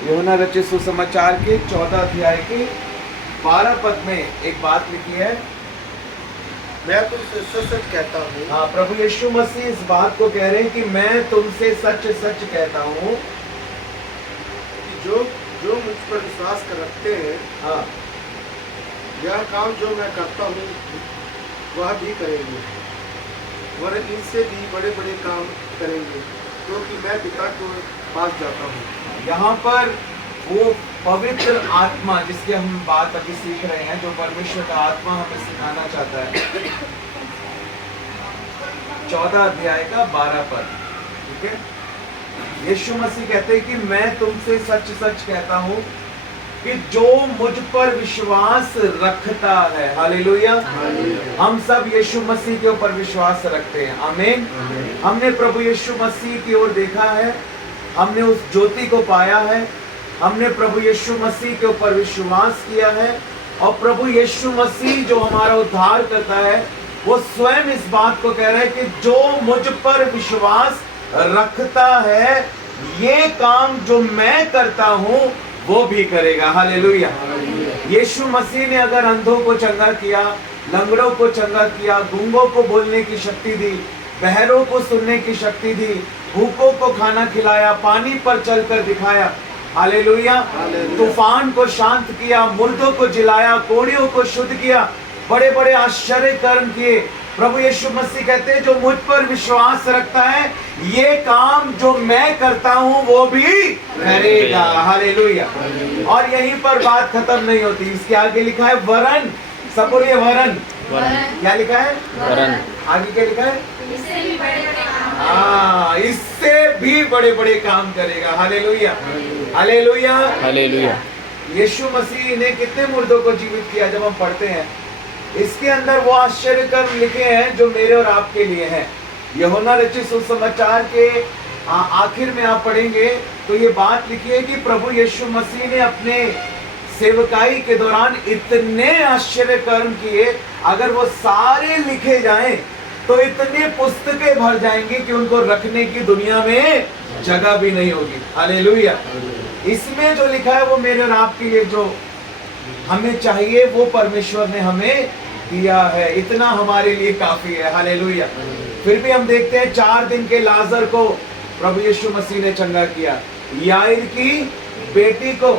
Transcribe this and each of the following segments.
यूहन्ना रचित सुसमाचार के 14 अध्याय के 12 पद में एक बात लिखी है, मैं तुमसे सच सच कहता हूँ। हाँ, प्रभु यीशु मसीह इस बात को कह रहे हैं कि मैं तुमसे सच सच कहता हूँ कि जो मुझ पर विश्वास कर रखते हैं, हाँ, यह काम जो मैं करता हूँ वह भी करेंगे, वरन इनसे भी बड़े बड़े काम करेंगे, क्योंकि मैं पिता के पास जाता हूँ। यहाँ पर वो पवित्र आत्मा जिसकी हम बात अभी सीख रहे हैं, जो परमेश्वर का आत्मा हमें सिखाना चाहता है, 14 अध्याय का 12 पद, ठीक है। यीशु मसीह कहते हैं कि मैं तुमसे सच सच कहता हूं कि जो मुझ पर विश्वास रखता है, हालेलुया, हम सब यीशु मसीह के ऊपर विश्वास रखते हैं, आमीन। हमने प्रभु यीशु मसीह की ओर देखा है, हमने उस ज्योति को पाया है, हमने प्रभु यीशु मसीह के ऊपर विश्वास किया है, और प्रभु यीशु मसीह जो हमारा उद्धार करता है, वो स्वयं इस बात को कह रहा है कि जो मुझ पर विश्वास रखता है, ये काम जो मैं करता हूं वो भी करेगा, हालेलुया। यीशु मसीह ने अगर अंधों को चंगा किया, लंगड़ों को चंगा किया, गूंगों को बोलने की शक्ति दी, बहरों को सुनने की शक्ति दी, भूखों को खाना खिलाया, पानी पर चलकर दिखाया, हालेलुया, तूफान को शांत किया, मुर्दों को जिलाया, कोढ़ियों को शुद्ध किया, बड़े बड़े आश्चर्य कर्म किए, प्रभु यीशु मसीह कहते हैं जो मुझ पर विश्वास रखता है, ये काम जो मैं करता हूं वो भी करेगा, हालेलुया। और यहीं पर बात खत्म नहीं होती, इसके आगे लिखा है वरन, सब बोलिए वरन, क्या लिखा है, वरन, आगे क्या लिखा है, इससे भी बड़े बड़े काम, हाँ, इससे भी बड़े बड़े काम करेगा, हालेलुया, हालेलुया, हालेलुया। यीशु मसीह ने कितने मुर्दों को जीवित किया, जब हम पढ़ते हैं इसके अंदर वो आश्चर्य कर्म लिखे हैं जो मेरे और आपके लिए हैं। यूहन्ना रचित सुसमाचार के आखिर में आप पढ़ेंगे तो ये बात लिखी है कि प्रभु यीशु मसीह ने अपने सेवकाई के दौरान इतने आश्चर्य कर्म किए, अगर वो सारे लिखे जाएं तो इतने पुस्तकें भर जाएंगी कि उनको रखने की दुनिया में जगह भी नहीं होगी, हालेलुया। इसमें जो लिखा है वो मेरे और आपके लिए जो हमें चाहिए वो परमेश्वर ने हमें दिया है, इतना हमारे लिए काफी है, हालेलुया। फिर भी हम देखते हैं 4 दिन के लाजर को प्रभु यीशु मसीह ने चंगा किया, याईर की बेटी को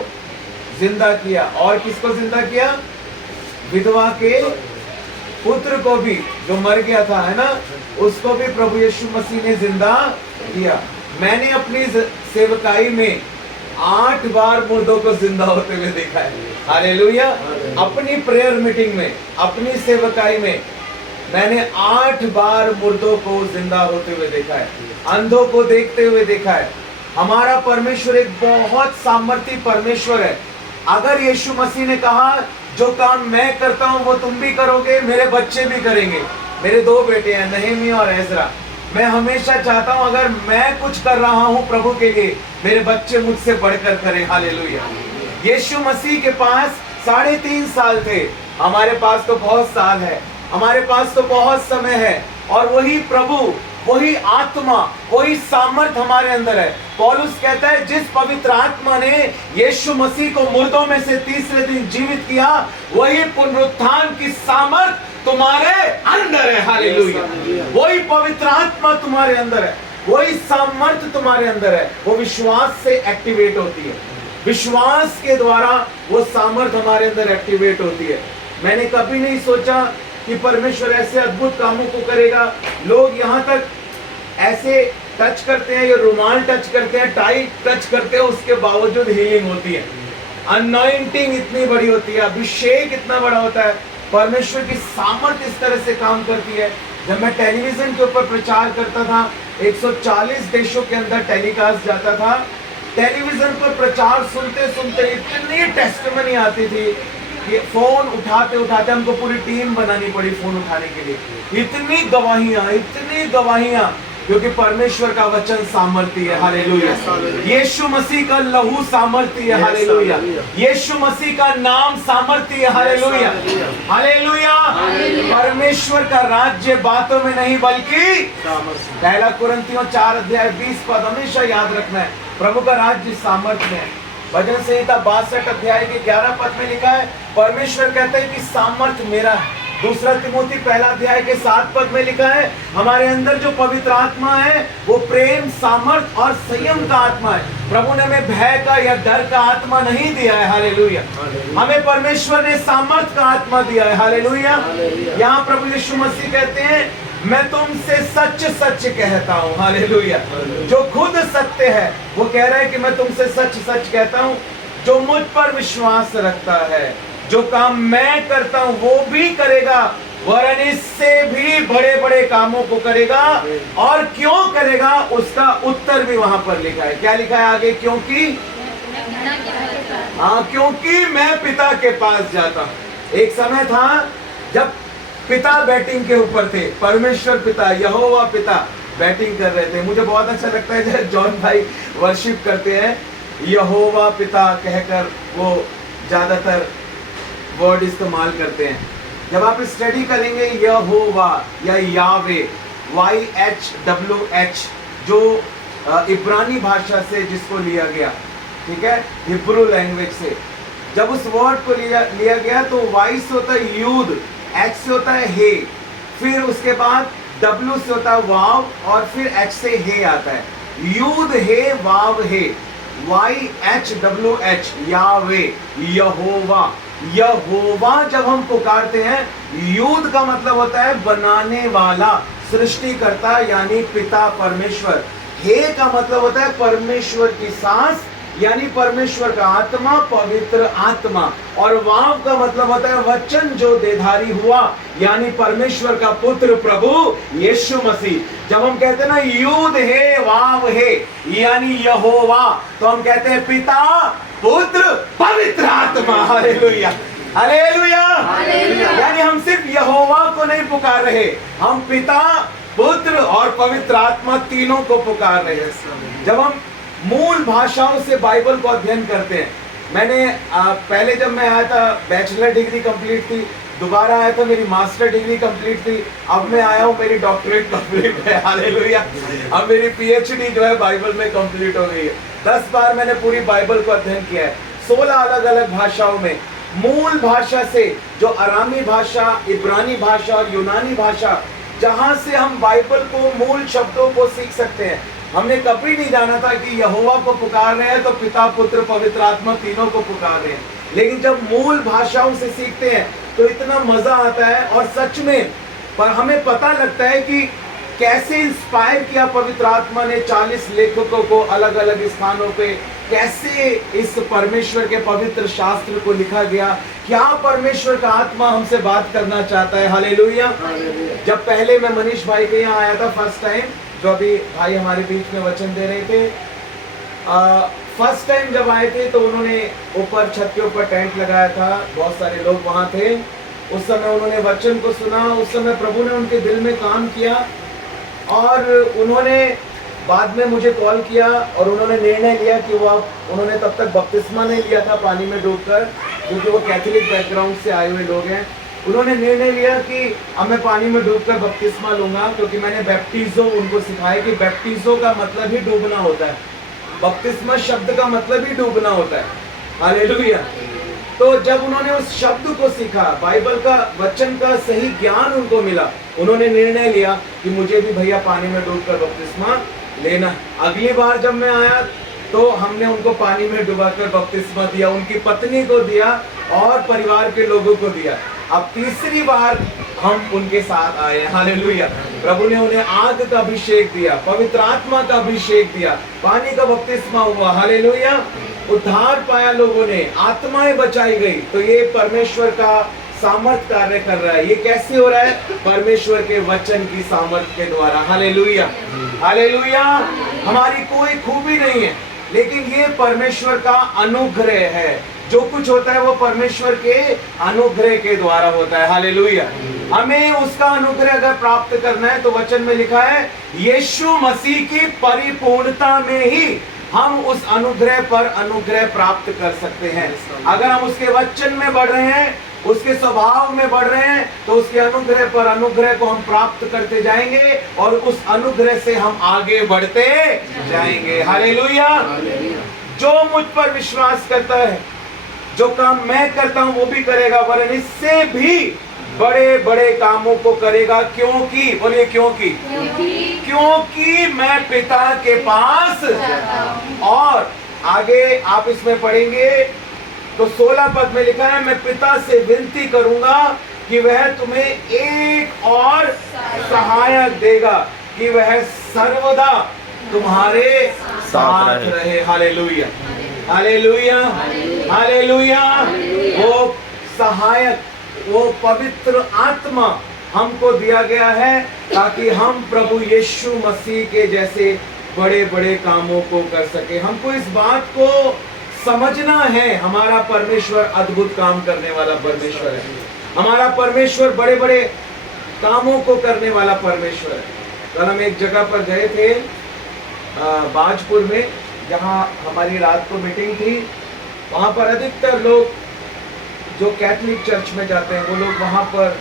जिंदा किया, और किसको जिंदा किया, विधवा के पुत्र को भी जो मर गया था, है ना, उसको भी प्रभु यीशु मसीह ने जिंदा किया। मैंने अपनी सेवकाई में 8 बार मुर्दों को जिंदा होते हुए देखा है, हालेलुया। अपनी प्रेयर मीटिंग में, अपनी सेवकाई में मैंने 8 बार मुर्दों को जिंदा होते हुए देखा है, अंधों को देखते हुए देखा है। हमारा परमेश्वर एक बहुत सामर्थी परमेश्वर है। अगर यीशु मसीह ने कहा जो काम मैं करता हूं वो तुम भी करोगे, मेरे बच्चे भी करेंगे। मेरे 2 बेटे हैं, नहेमिया और एजरा। मैं हमेशा चाहता हूं अगर मैं कुछ कर रहा हूं प्रभु के लिए, मेरे बच्चे मुझसे बढ़कर करें, हालेलुया। यीशु मसीह के पास 3.5 साल थे, हमारे पास तो बहुत साल है, हमारे पास तो बहुत समय है, और वही प्रभु, वही आत्मा, वही सामर्थ हमारे अंदर है। पौलुस कहता है जिस पवित्र आत्मा ने यीशु मसीह को मुर्दों में से तीसरे दिन जीवित किया, वही पुनरुत्थान की सामर्थ तुम्हारे अंदर है, हालेलुया। वही पवित्र आत्मा तुम्हारे अंदर है, वही सामर्थ तुम्हारे अंदर है, वो विश्वास से एक्टिवेट होती है, विश्वास के द्वारा वो सामर्थ हमारे अंदर एक्टिवेट होती है। मैंने कभी नहीं सोचा कि परमेश्वर ऐसे अद्भुत कामों को करेगा। लोग यहाँ तक ऐसे टच करते हैं, ये रुमाल टच करते हैं, टाई टच करते हैं, उसके बावजूद हीलिंग होती है। अनॉइंटिंग इतनी बड़ी होती है, अभिषेक इतना बड़ा होता है, परमेश्वर की सामर्थ इस तरह से काम करती है। जब मैं टेलीविजन के ऊपर प्रचार करता था, 140 देशों के अंदर टेलीकास्ट जाता था, टेलीविजन पर प्रचार सुनते सुनते इतनी टेस्टिमनी आती थी कि फोन उठाते उठाते हमको पूरी टीम बनानी पड़ी फोन उठाने के लिए। इतनी गवाहियां, क्योंकि परमेश्वर का वचन सामर्थी है, हालेलुया। यीशु मसीह का लहू सामर्थी है, हालेलुया। यीशु मसीह का नाम सामर्थी है, हालेलुया, हालेलुया। परमेश्वर का राज्य बातों में नहीं बल्कि 1 कुरिन्थियों 4 अध्याय 20 पद हमेशा याद रखना है। प्रभु का राज्य सामर्थ्य में है। भजन संहिता 62 अध्याय के 11 पद में लिखा है, परमेश्वर कहते हैं कि सामर्थ मेरा है। दूसरा तिमोथी 1 अध्याय के 7 पद में लिखा है, हमारे अंदर जो पवित्र आत्मा है वो प्रेम, सामर्थ और संयम का आत्मा है। प्रभु ने हमें भय का या डर का आत्मा नहीं दिया है, हालेलुया। हमें परमेश्वर ने सामर्थ का आत्मा दिया है, हालेलुया। यहाँ प्रभु यीशु मसीह कहते हैं, मैं तुमसे सच सच कहता हूँ, हालेलुया। जो खुद सत्य है वो कह रहा है कि मैं तुमसे सच सच कहता हूँ, जो मुझ पर विश्वास रखता है, जो काम मैं करता हूँ वो भी करेगा, वरन इससे भी बड़े बड़े कामों को करेगा। और क्यों करेगा उसका उत्तर भी वहां पर लिखा है। क्या लिखा है आगे? क्योंकि क्योंकि मैं पिता के पास जाता हूं। एक समय था जब पिता बैटिंग के ऊपर थे, परमेश्वर पिता, यहोवा पिता बैटिंग कर रहे थे। मुझे बहुत अच्छा लगता है जब जॉन भाई वर्शिप करते हैं, यहोवा पिता कहकर वो ज्यादातर वर्ड इस्तेमाल करते हैं। जब आप स्टडी करेंगे यहोवा या यावे, YHWH, जो इब्रानी भाषा से जिसको लिया गया, ठीक है, हिब्रू लैंग्वेज से, जब उस वर्ड को लिया गया तो Y से होता है यूद, H से होता है हे, फिर उसके बाद W से होता है वाव, और फिर H से हे आता है। यूद हे वाव हे, YHWH, यावे, यहोवा। यहोवा जब हम पुकारते हैं, यूद का मतलब होता है बनाने वाला, सृष्टिकर्ता यानी पिता परमेश्वर। हे का मतलब होता है परमेश्वर की सांस यानी परमेश्वर का आत्मा, पवित्र आत्मा। और वाव का मतलब होता है वचन जो देधारी हुआ यानी परमेश्वर का पुत्र प्रभु यीशु मसीह। जब हम कहते हैं ना यूद हे वाव हे यानी यहोवा, तो हम कहते हैं पिता, पुत्र, पवित्र आत्मा। Hallelujah, hallelujah. यानी हम सिर्फ यहोवा को नहीं पुकार रहे, हम पिता, पुत्र और पवित्र आत्मा तीनों को पुकार रहे हैं। जब हम मूल भाषाओं से बाइबल को अध्ययन करते हैं, मैंने पहले जब मैं आया था बैचलर डिग्री कंप्लीट थी, दोबारा आया था मेरी मास्टर डिग्री कंप्लीट थी, अब मैं आया हूँ मेरी डॉक्टरेट कंप्लीट है, हालेलुया। अब मेरी PhD जो है बाइबल में कंप्लीट हो गई है। 10 बार मैंने पूरी बाइबल को अध्ययन किया है, 16 अलग अलग भाषाओं में। मूल भाषा से जो अरामी भाषा, इब्रानी भाषा और यूनानी भाषा, जहां से हम बाइबल को मूल शब्दों को सीख सकते हैं। हमने कभी नहीं जाना था कि यहोवा को पुकार रहे हैं तो पिता, पुत्र, पवित्र आत्मा तीनों को पुकार रहे हैं। लेकिन जब मूल भाषाओं से सीखते हैं तो इतना मजा आता है, और सच में पर हमें पता लगता है कि कैसे इंस्पायर किया पवित्र आत्मा ने 40 लेखकों को अलग अलग स्थानों पे, कैसे इस परमेश्वर के पवित्र शास्त्र को लिखा गया, क्या परमेश्वर का आत्मा हमसे बात करना चाहता है। हालेलुया। जब पहले मैं मनीष भाई के यहाँ आया था फर्स्ट टाइम, जो अभी भाई हमारे बीच में वचन दे रहे थे, फर्स्ट टाइम जब आए थे तो उन्होंने ऊपर छत के ऊपर टेंट लगाया था, बहुत सारे लोग वहां थे। उस समय उन्होंने वचन को सुना, उस समय प्रभु ने उनके दिल में काम किया, और उन्होंने बाद में मुझे कॉल किया और उन्होंने निर्णय लिया कि उन्होंने तब तक बपतिस्मा नहीं लिया था पानी में डूबकर, क्योंकि वो कैथोलिक बैकग्राउंड से आए हुए लोग हैं। उन्होंने निर्णय लिया कि अब मैं पानी में डूबकर बपतिस्मा लूंगा, क्योंकि मैंने बैप्टिजो उनको सिखाया कि बैप्टिजो का मतलब ही डूबना होता है, बपतिस्मा शब्द का मतलब ही डूबना होता है। हालेलुया। तो जब उन्होंने उस शब्द को सीखा, बाइबल का वचन का सही ज्ञान उनको मिला, उन्होंने निर्णय लिया कि मुझे भी भैया पानी में डूबकर बपतिस्मा लेना। अगली बार जब मैं आया तो हमने उनको पानी में डुबाकर बपतिस्मा दिया, उनकी पत्नी को दिया और परिवार के लोगों को दिया। अब तीसरी बार हम उनके साथ आए। हालेलुया। प्रभु ने उन्हें आग का अभिषेक दिया, पवित्र आत्मा का अभिषेक दिया, पानी का बपतिस्मा हुआ। हालेलुया। उद्धार पाया लोगों ने, आत्माएं बचाई गई। तो ये परमेश्वर का सामर्थ कार्य कर रहा है। ये कैसे हो रहा है? परमेश्वर के वचन की सामर्थ के द्वारा। Hallelujah, hallelujah. हमारी कोई खूबी नहीं है, लेकिन ये परमेश्वर का अनुग्रह है। जो कुछ होता है वो परमेश्वर के अनुग्रह के द्वारा होता है। हालेलुया। हमें उसका अनुग्रह अगर प्राप्त करना है तो वचन में लिखा है यीशु मसीह की परिपूर्णता में ही हम उस अनुग्रह पर अनुग्रह प्राप्त कर सकते हैं। अगर हम उसके वचन में बढ़ रहे हैं, उसके स्वभाव में बढ़ रहे हैं, तो उसके अनुग्रह पर अनुग्रह को हम प्राप्त करते जाएंगे और उस अनुग्रह से हम आगे बढ़ते जाएंगे। हालेलुया। जो मुझ पर विश्वास करता है, जो काम मैं करता हूं वो भी करेगा, वरन इससे भी बड़े बड़े कामों को करेगा। क्योंकि, बोलिए क्योंकि, क्योंकि मैं पिता के पास। और आगे आप इसमें पढ़ेंगे तो 16 पद में लिखा है, मैं पिता से विनती करूंगा कि वह तुम्हें एक और सहायक देगा, कि वह सर्वदा तुम्हारे साथ रहे। Hallelujah, hallelujah, hallelujah. वो सहायक, वो पवित्र आत्मा हमको दिया गया है ताकि हम प्रभु यीशु मसीह के जैसे बड़े बड़े कामों को कर सके। हमको इस बात को समझना है, हमारा परमेश्वर अद्भुत काम करने वाला परमेश्वर है। हमारा परमेश्वर बड़े बड़े कामों को करने वाला परमेश्वर है। कल हम एक जगह पर गए थे, बाजपुर में, जहां हमारी रात को मीटिंग थी। वहां पर अधिकतर लोग जो कैथोलिक चर्च में जाते हैं वो लोग वहां पर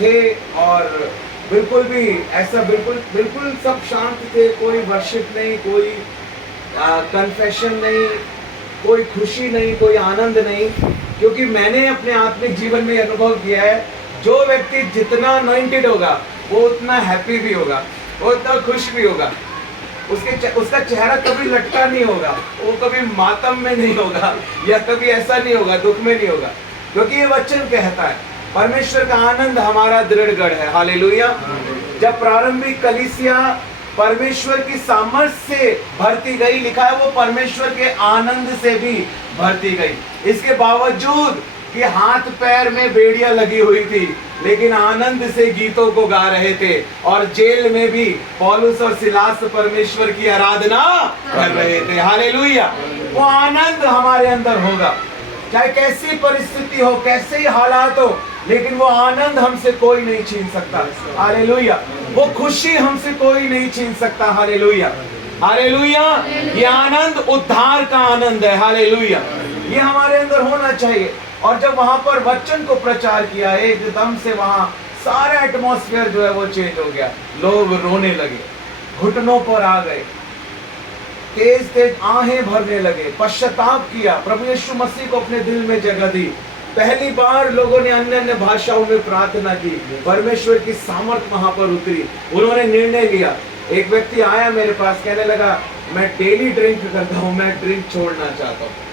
थे, और बिल्कुल भी ऐसा, बिल्कुल सब शांत थे। कोई वर्शिप नहीं, कोई कन्फेशन नहीं, कोई खुशी नहीं, कोई आनंद नहीं। क्योंकि मैंने अपने आत्मिक जीवन में अनुभव किया है, जो व्यक्ति जितना अनॉइंटेड होगा वो उतना हैप्पी भी होगा, वो उतना खुश भी होगा। उसका चेहरा कभी लटका नहीं होगा, वो कभी मातम में नहीं होगा, या कभी ऐसा नहीं होगा, दुख में नहीं होगा। क्योंकि ये वचन कहता है परमेश्वर का आनंद हमारा दृढ़ गढ़ है। हालेलुया। जब प्रारंभिक कलीसिया परमेश्वर की सामर्थ्य से भरती गई, लिखा है वो परमेश्वर के आनंद से भी भरती गई। इसके बावजूद कि हाथ पैर में बेड़ियां लगी हुई थी, लेकिन आनंद से गीतों को गा रहे थे, और जेल में भी पौलुस और सिलास परमेश्वर की आराधना कर रहे थे। हालेलुया। वो आनंद हमारे अंदर होगा, चाहे कैसी परिस्थिति हो, कैसे ही हालात हो, लेकिन वो आनंद हमसे कोई नहीं छीन सकता। हालेलुया। वो खुशी हमसे कोई नहीं छीन सकता। Hallelujah, hallelujah. ये आनंद उद्धार का आनंद है। हालेलुया। ये हमारे अंदर होना चाहिए। और जब वहां पर वचन को प्रचार किया, एकदम से वहां सारा एटमॉस्फेयर जो है वो चेंज हो गया। लोग रोने लगे, घुटनों पर आ गए, तेज तेज आहें भरने लगे, पश्चाताप किया, प्रभु यीशु मसीह को अपने दिल में जगह दी। पहली बार लोगों ने अन्य अन्य भाषाओं में प्रार्थना की, परमेश्वर की सामर्थ वहां पर उतरी। उन्होंने निर्णय लिया। एक व्यक्ति आया मेरे पास, कहने लगा मैं डेली ड्रिंक करता हूँ, मैं ड्रिंक छोड़ना चाहता हूँ।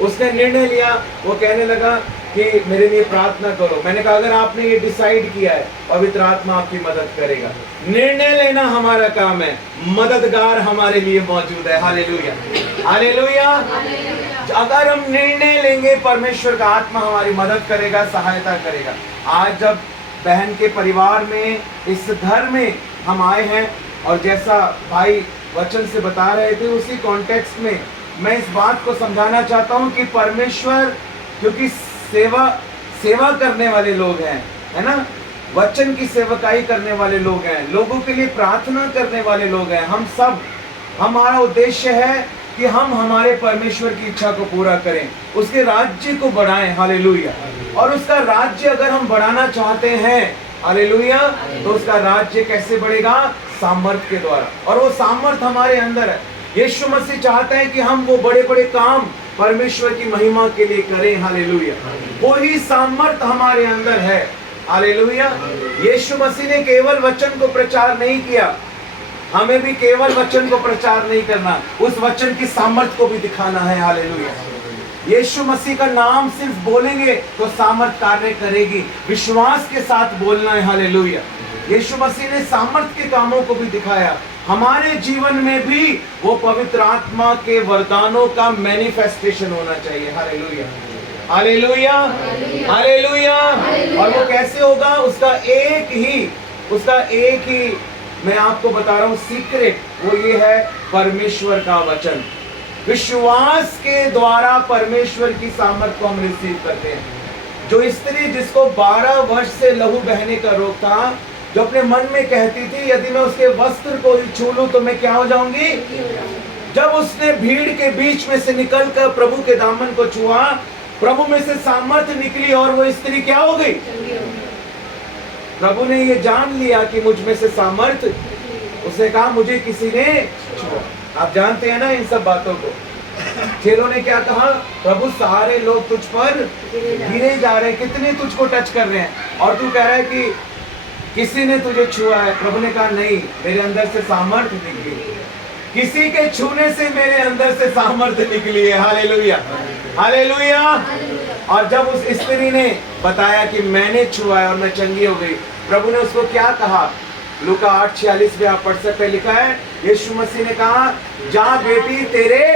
उसने निर्णय लिया, वो कहने लगा कि मेरे लिए प्रार्थना करो। मैंने कहा अगर आपने ये डिसाइड किया है, पवित्र आत्मा आपकी मदद करेगा। निर्णय लेना हमारा काम है, मददगार हमारे लिए मौजूद है। Hallelujah, hallelujah. अगर हम निर्णय लेंगे, परमेश्वर का आत्मा हमारी मदद करेगा, सहायता करेगा। आज जब बहन के परिवार में, इस घर में हम आए हैं, और जैसा भाई वचन से बता रहे थे, उसी कॉन्टेक्स्ट में मैं इस बात को समझाना चाहता हूं कि परमेश्वर, क्योंकि सेवा करने वाले लोग हैं, है ना, वचन की सेवकाई करने वाले लोग हैं, लोगों के लिए प्रार्थना करने वाले लोग हैं। हम सब, हमारा उद्देश्य है कि हम हमारे परमेश्वर की इच्छा को पूरा करें, उसके राज्य को बढ़ाएं। हालेलुया। और उसका राज्य अगर हम बढ़ाना चाहते हैं, हालेलुया, तो उसका राज्य कैसे बढ़ेगा? सामर्थ के द्वारा। और वो सामर्थ हमारे अंदर है। यीशु मसीह चाहते हैं कि हम वो बड़े बड़े काम परमेश्वर की महिमा के लिए करें। हालेलुया। वही सामर्थ हमारे अंदर है। हालेलुया। यीशु मसीह ने केवल वचन को प्रचार नहीं किया, हमें भी केवल वचन को प्रचार नहीं करना, उस वचन की सामर्थ को भी दिखाना है। हालेलुया। यीशु मसीह का नाम सिर्फ बोलेंगे तो सामर्थ कार्य करेगी, विश्वास के साथ बोलना है। हालेलुया। यीशु मसीह ने सामर्थ के कामों को भी दिखाया। हमारे जीवन में भी वो पवित्र आत्मा के वरदानों का मैनिफेस्टेशन होना चाहिए। Hallelujah, hallelujah, hallelujah. और वो कैसे होगा? उसका एक ही मैं आपको बता रहा हूं सीक्रेट, वो ये है परमेश्वर का वचन। विश्वास के द्वारा परमेश्वर की सामर्थ को हम रिसीव करते हैं। जो स्त्री जिसको 12 वर्ष से लहू बहने का रोग था, जो अपने मन में कहती थी यदि मैं उसके वस्त्र को ही छू लूं तो मैं क्या हो जाऊंगी, जब उसने भीड़ के बीच में से निकलकर प्रभु के दामन को छुआ, प्रभु में से सामर्थ निकली और वो स्त्री क्या हो गई? प्रभु ने ये जान लिया कि मुझ में से सामर्थ, उसने कहा मुझे किसी ने छुआ। आप जानते हैं ना इन सब बातों को। चेलों ने क्या कहा, प्रभु सारे लोग तुझ पर गिरे जा रहे हैं, कितने तुझको टच कर रहे हैं और तू कह रहा है कि किसी ने तुझे छुआ है। प्रभु ने कहा नहीं, मेरे अंदर से सामर्थ्य निकली, किसी के छूने से मेरे अंदर से सामर्थ्य निकली है। Hallelujah, hallelujah. और जब उस स्त्री ने बताया कि मैंने छुआ है और मैं चंगी हो गई, प्रभु ने उसको क्या कहा, लूका 8:46 में आप पढ़ सकते हैं, लिखा है यीशु मसीह ने कहा, जा बेटी तेरे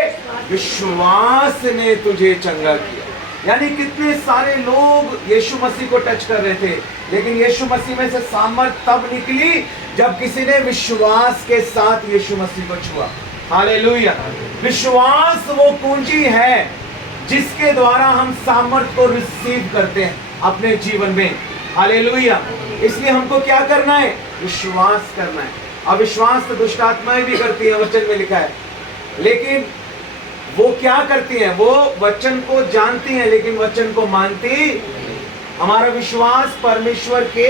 विश्वास ने तुझे चंगा किया। यानी कितने सारे लोग यीशु मसीह को टच कर रहे थे, लेकिन यीशु मसीह में से सामर्थ तब निकली जब किसी ने विश्वास के साथ यीशु मसीह को छुआ। हालेलुया। विश्वास वो कुंजी है जिसके द्वारा हम सामर्थ को रिसीव करते हैं अपने जीवन में। हालेलुया। इसलिए हमको क्या करना है, विश्वास करना है। अविश्वास तो दुष्ट आत्माएं भी करती है, वचन में लिखा है, लेकिन वो क्या करती हैं, वो वचन को जानती हैं लेकिन वचन को मानती। हमारा विश्वास परमेश्वर के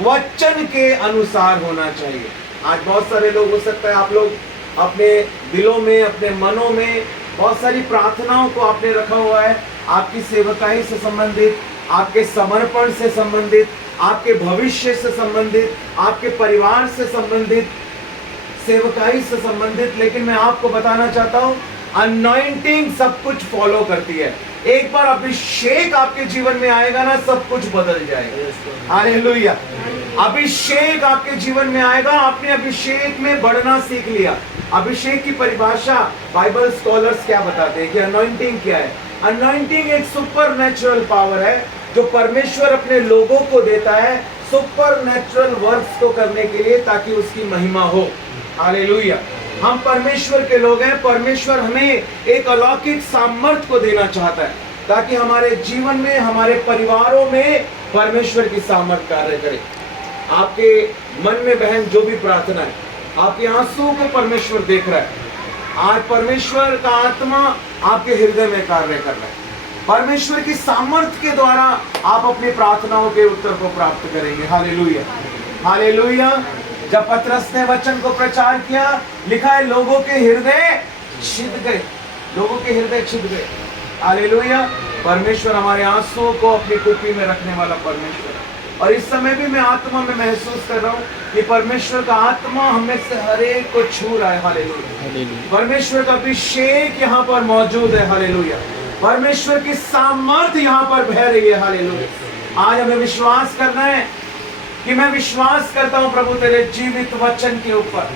वचन के अनुसार होना चाहिए। आज बहुत सारे लोग, हो सकता है आप लोग अपने दिलों में, अपने मनों में बहुत सारी प्रार्थनाओं को आपने रखा हुआ है, आपकी सेवकाई से संबंधित, आपके समर्पण से संबंधित, आपके भविष्य से संबंधित, आपके परिवार से संबंधित, सेवकाई से संबंधित। लेकिन मैं आपको बताना चाहता हूं, अनॉइंटिंग सब कुछ फॉलो करती है। एक बार अभिषेक आपके जीवन में आएगा ना, सब कुछ बदल जाएगा। हालेलुया। अभिषेक आपके जीवन में आएगा, आपने अभिषेक में बढ़ना सीख लिया। अभिषेक की परिभाषा बाइबल स्कॉलर्स क्या बताते हैं कि अनॉइंटिंग क्या है। अनॉइंटिंग एक सुपर नेचुरल पावर है जो परमेश्वर अपने लोगों को देता है सुपर नेचुरल वर्क्स को करने के लिए, ताकि उसकी महिमा हो। हालेलुया। हम परमेश्वर के लोग हैं, परमेश्वर हमें एक अलौकिक सामर्थ्य को देना चाहता है ताकि हमारे जीवन में, हमारे परिवारों में परमेश्वर की सामर्थ्य कार्य करे। आपके मन में बहन जो भी प्रार्थना है, आपके आंसुओं को परमेश्वर देख रहा है। आज परमेश्वर का आत्मा आपके हृदय में कार्य कर रहा है। परमेश्वर की सामर्थ्य के द्वारा आप अपनी प्रार्थनाओं के उत्तर को प्राप्त करेंगे। Hallelujah, hallelujah. जब पतरस ने वचन को प्रचार किया, लिखा है लोगों के हृदय छिद गए, लोगों के हृदय छिद गए। हालेलुया। परमेश्वर हमारे आंसुओं को अपनी कुप्पी में रखने वाला परमेश्वर है। और इस समय भी मैं आत्मा में महसूस कर रहा हूँ कि परमेश्वर का आत्मा हमें से हर एक को छू रहा है। हालेलुया। परमेश्वर का अभिषेक यहाँ पर मौजूद है। हालेलुया। परमेश्वर की सामर्थ्य यहाँ पर बह रही है। हालेलुया। आज हमें विश्वास करना है कि मैं विश्वास करता हूँ प्रभु तेरे जीवित वचन के ऊपर।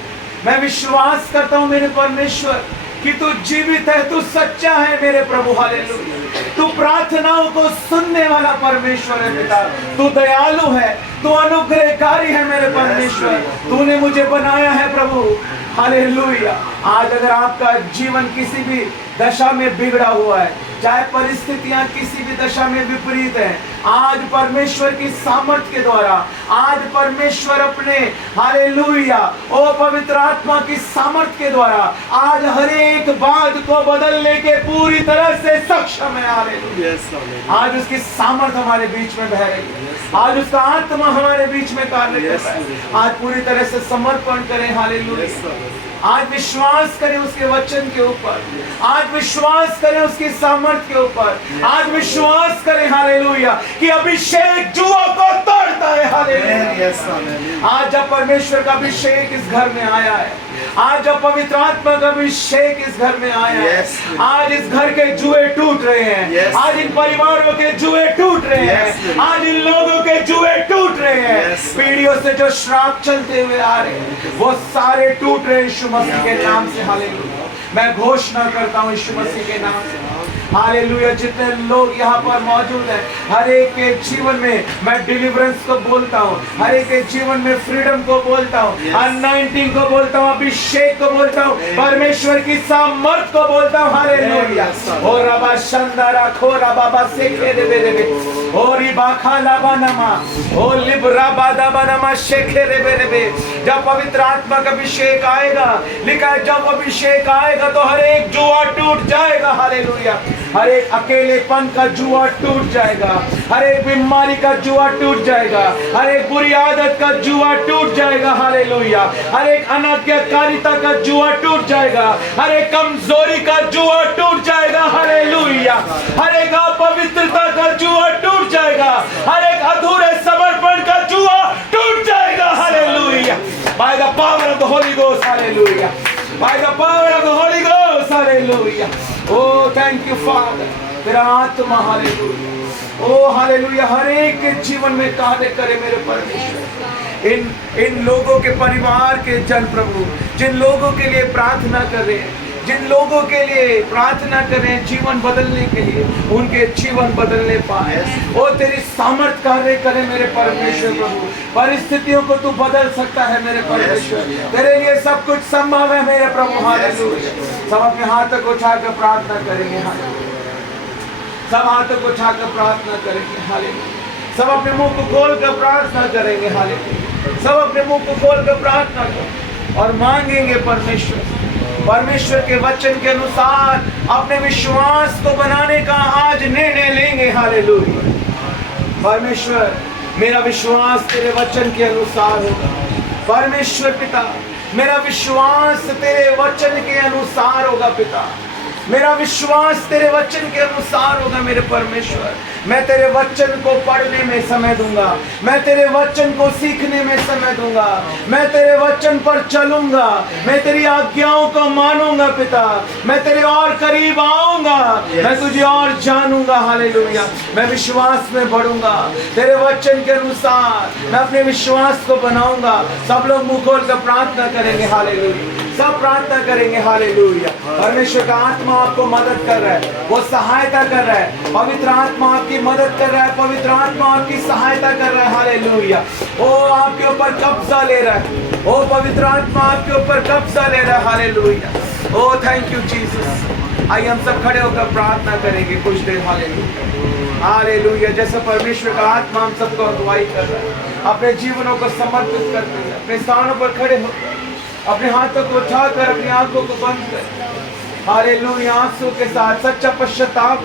मैं विश्वास करता हूँ मेरे परमेश्वर कि तू जीवित है, तू सच्चा है मेरे प्रभु। हालेलुया। तू प्रार्थनाओं को सुनने वाला परमेश्वर है पिता। तू दयालु है, तू अनुग्रहकारी है मेरे परमेश्वर। तूने मुझे बनाया है प्रभु। हालेलुया। आज अगर आपका जीवन किसी भी दशा में बिगड़ा हुआ है, चाहे परिस्थितियां किसी भी दशा में विपरीत है, आज परमेश्वर की सामर्थ्य के द्वारा, आज परमेश्वर अपने हालेलुया ओ पवित्र आत्मा की सामर्थ्य के द्वारा आज हर एक बात को बदलने के पूरी तरह से सक्षम है। हालेलुया। आज उसकी सामर्थ्य हमारे बीच में बह रही है। आज उसका आत्मा हमारे बीच में कार्य कर रहा है। आज पूरी तरह से समर्पण करें। हालेलुया। आज विश्वास करें उसके वचन के ऊपर, आज विश्वास करें उसकी सामर्थ्य के ऊपर, आज विश्वास करें हालेलुया कि अभिषेक जुआ को तोड़ता है। हालेलुया। आज जब परमेश्वर का अभिषेक इस घर में आया है, आज जब पवित्र आत्मा का अभिषेक इस घर में आया है, आज इस घर के जुए टूट रहे हैं। आज इन परिवारों के जुए टूट रहे हैं। आज इन लोगों के जुए टूट रहे हैं। पीढ़ियों से जो श्राप चलते हुए आ रहे हैं वो सारे टूट रहे हैं यीशु मसीह के नाम से। हालेलुया। मैं घोषणा करता हूँ यीशु मसीह के नाम से। हालेलुया। जितने लोग यहाँ पर मौजूद हैं, हर एक के जीवन में मैं डिलीवरेंस को बोलता हूँ, हर एक के जीवन में फ्रीडम को बोलता हूँ, अनॉइंटिंग को बोलता हूँ, अभिषेक को बोलता हूँ, परमेश्वर की सामर्थ को बोलता हूँ। हालेलुया। ओ रबा शंदारा खोरा बाबा सेखे दे दे ओ रिबा खालाबा नमा ओ लिब्रा बादाबा नमा शेखे रे बे। जब पवित्र आत्मा का अभिषेक आएगा, लिखा है जब अभिषेक आएगा जाएगा तो हर एक जुआ टूट जाएगा। हालेलुया। हर एक अकेलेपन का जुआ टूट जाएगा, हर एक बीमारी का जुआ टूट जाएगा, हर एक बुरी आदत का जुआ टूट जाएगा। हालेलुया। हर एक अनाज्ञाकारिता का जुआ टूट जाएगा, हर एक कमजोरी का जुआ टूट जाएगा। हालेलुया। हर एक अपवित्रता का जुआ टूट जाएगा, हर एक अधूरे समर्पण का जुआ टूट जाएगा। Hallelujah. By the power of the Holy Ghost, hallelujah. By the power of the Holy Ghost, hallelujah. Oh, thank you, Father. तेरा आत्मा, hallelujah. Oh, hallelujah. हर एक के जीवन में कार्य करे मेरे परमेश्वर। इन लोगों के परिवार के जन प्रभु, जिन लोगों के लिए प्रार्थना कर रहे हैं, जिन लोगों के लिए प्रार्थना करें जीवन बदलने के लिए, उनके जीवन बदलने पाए। ओ तेरी सामर्थ कार्य करे मेरे परमेश्वर प्रभु। परिस्थितियों को तू बदल सकता है मेरे परमेश्वर, तेरे लिए सब कुछ संभव है मेरे प्रभु। हालेलुया। सब अपने हाथों को उठाकर प्रार्थना करेंगे। हालेलुया। सब हाथों को उठाकर प्रार्थना करेंगे। हालेलुया। सब अपने मुंह को खोलकर प्रार्थना करेंगे। हालेलुया। सब अपने मुंह को खोलकर प्रार्थना करें और मांगेंगे परमेश्वर के वचन के अनुसार अपने विश्वास को बनाने का आज निर्णय लेंगे। हालेलुया। परमेश्वर, मेरा विश्वास तेरे वचन के अनुसार होगा। परमेश्वर पिता, मेरा विश्वास तेरे वचन के अनुसार होगा। पिता, मेरा विश्वास तेरे वचन के अनुसार होगा। मेरे परमेश्वर, मैं तेरे वचन को पढ़ने में समय दूंगा, मैं तेरे वचन को सीखने में समय दूंगा, मैं तेरे वचन पर चलूंगा, मैं तेरी आज्ञाओं को मानूंगा। पिता, मैं तेरे और करीब आऊंगा, मैं तुझे और जानूंगा। हालेलुया। मैं विश्वास में बढ़ूंगा, तेरे वचन के अनुसार मैं अपने विश्वास को बनाऊंगा। सब लोग मुंह खोल कर प्रार्थना करेंगे। हालेलुया। सब प्रार्थना करेंगे। हालेलुया। परमेश्वर का आत्मा आपको मदद कर रहा है, वो सहायता कर रहा है। पवित्र आत्मा आपकी मदद कर रहा है, पवित्र आत्मा आपकी सहायता कर रहा है। हालेलुया। ओ आपके ऊपर कब्जा ले रहा है, ओ पवित्र आत्मा आपके ऊपर कब्जा ले रहा है। Hallelujah. Oh thank you Jesus. आइए हम सब खड़े होकर प्रार्थना करेंगे कुछ देर। हालेलुया। हालेलुया। जैसे परमेश्वर का आत्मा हम सबको अगुवाई कर रहा है, अपने जीवनों को समर्पित करते हैं, अपने स्थानों पर खड़े होकर अपने हाथों को उठाकर अपनी आंखों को बंद कर हालेलुया आंसू के साथ सच्चा पश्चाताप